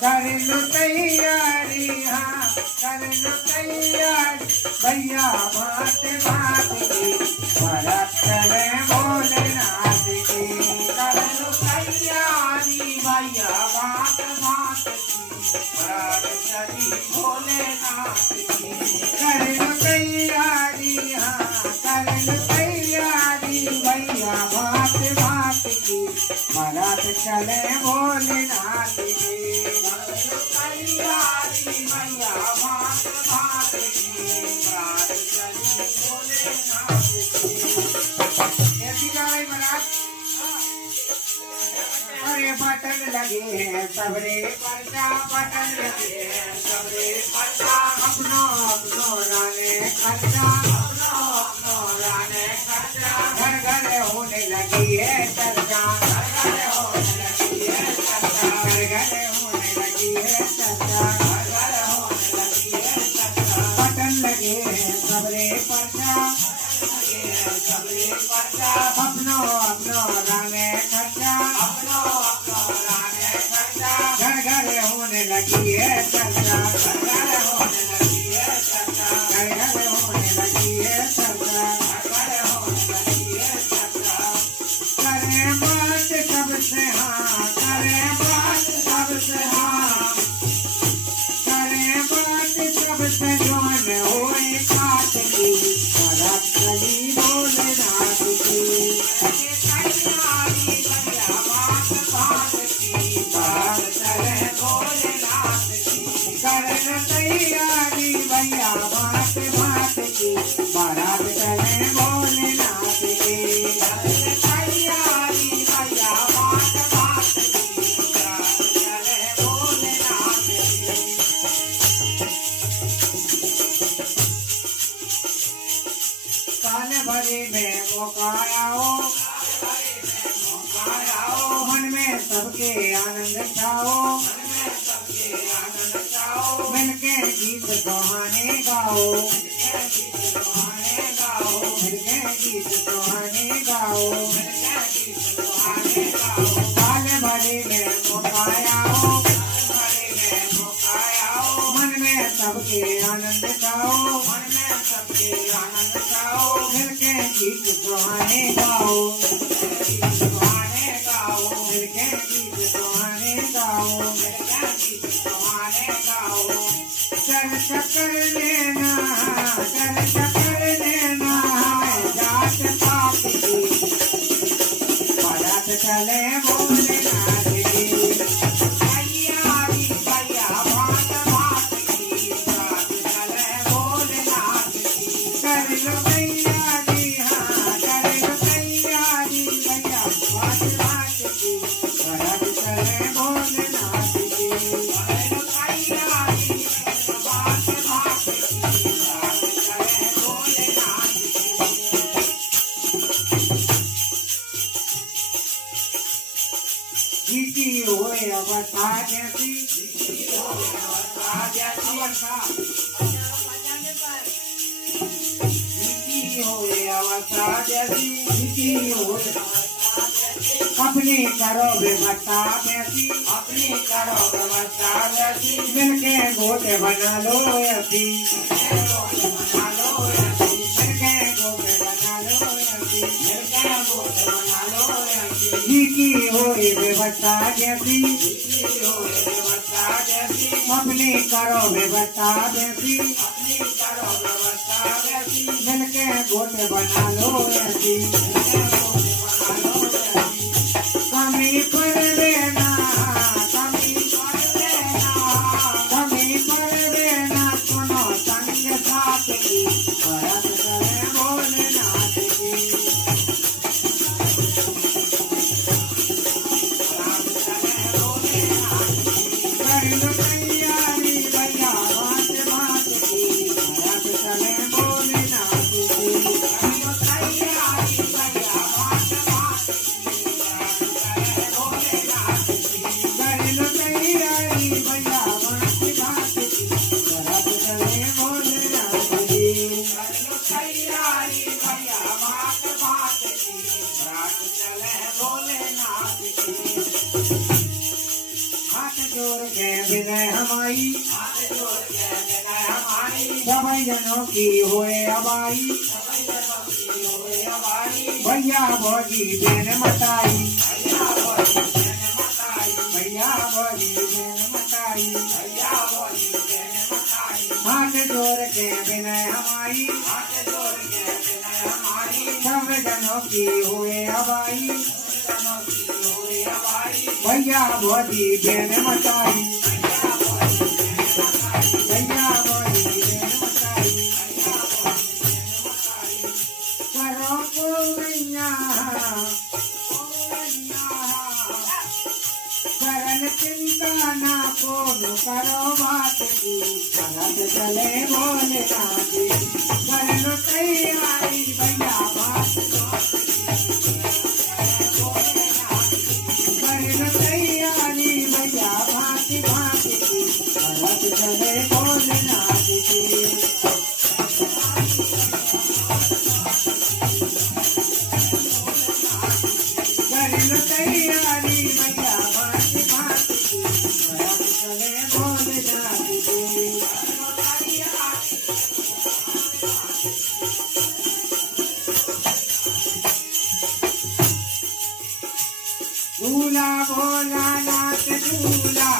कर लो तैयारी हाँ कर लो तैयारी भैया भात भात की भरत चले भोलेनाथ की कर लो तैयारी भैया भात भात की भरत चली भोलेनाथ की कर लो तैयारी हाँ कर लो तैयारी भैया भात भात की भरत चले भोलेनाथ की तैयारी भैया भात भात की भरत चले भोलेनाथ की ऐसी गाय महाराज अरे बटन लगे हैं सबरे पर्चा बटन लगे हैं सबरे पर्चा अपनो अपनो राने खर्चा अपनो अपनो राने खर्चा घर घर होने लगी है चर्चा घर घर होने लगी है चर्चा घर घर होने लगी है चर्चा घर घर होने लगी है चर्चा बटन लगे हैं सबरे पर्चा लगे हैं सबरे पर्चा अपनो अपनो राने खर्चा अपनो अपनो राने खर्चा घर घर होने लगी है चर्चा घर घर होने लगी है चर्चा घर घर होने लगी है चर्चा घर घर होने लगी है चर्चा करे बात सबसे हाँ करे बात सबसे हाँ करे बात सबसे जोन होए काट की भरत चली भोलेनाथ की तैयारी भैया बात बात की भरत चले भोलेनाथ की कर तैयारी भैया बात बात की भरत चले भोलेनाथ की तैयारी भैया बात बात की भरत चले भोलेनाथ की साल भरी में मौका आओ मन में सबके आनंद छाओ मिलके गीत सुहाने गाओ मिलके गीत सुहाने गाओ साल भरी में मौका आओ मन में सबके आनंद छाओ मिलके गीत सुहाने गाओ मिलके गीत सुहाने गाओ चल चक्कर लेना जात पाप की भरत चले भोलेनाथ की तैयारी भैया भात भात की भरत चले भोलेनाथ की कर लो तैयारी हाँ कर लो तैयारी भैया भात भात की भरत चले भोलेनाथ की कर लो तैयारी भात भात की भरत चले भोलेनाथ की जीती हुए अवस्था जैसी जीती हुए अवस्था जैसी जीती हुए अपनी करो व्यवस्था वैसी अपनी करो व्यवस्था वैसी मिलके गोटे बना लो ऐसी बना लो ऐसी मिलके गोटे बना लो ऐसी मिलके गोटे बना लो ऐसी जीती हुई व्यवस्था जैसी जीती हुई व्यवस्था जैसी अपनी करो व्यवस्था वैसी अपनी करो व्यवस्था वैसी मिलके गोटे बना लो ऐसी कमी पर देना कमी पर देना कमी पर देना सुनो संग साथ की भरत चले भोलेनाथ की भरत चले भोलेनाथ की कर लो तैयारी भैया भात भात की भरत चले भोलेनाथ की कर लो तैयारी भैया भात भात की भरत चले भोलेनाथ विनय हमारी हाथ जोड़ के विनय हमारी सभी जनों की होए अबाई सभी जनों की होए हमारी भैया भौजी बहन मताई भैया भोजी बहन मताई भैया भौजी बहन मताई भैया भोजी बहन मताई हाथ जोड़ के विनय हमारी हाथ जोड़ के विनय हमारी सब जनों की हुए अबाई जनों की होए हमारी भैया भौजी बहन मताई भैया भोजी बहन मताई भैया भौजी बहन मताई भैया भोजी बहन मताई करो गोवैया करन चिंता ना कोनो करो बात की भरत चले भोलेनाथ कर लो तैयारी भैया बात कर लो तैयारी भैया भांति भांति की भरत चले भोलेनाथ की कर लो तैयारी भैया भांति भांति की भरत चले भोलेनाथ की झूला भोलानाथ झूला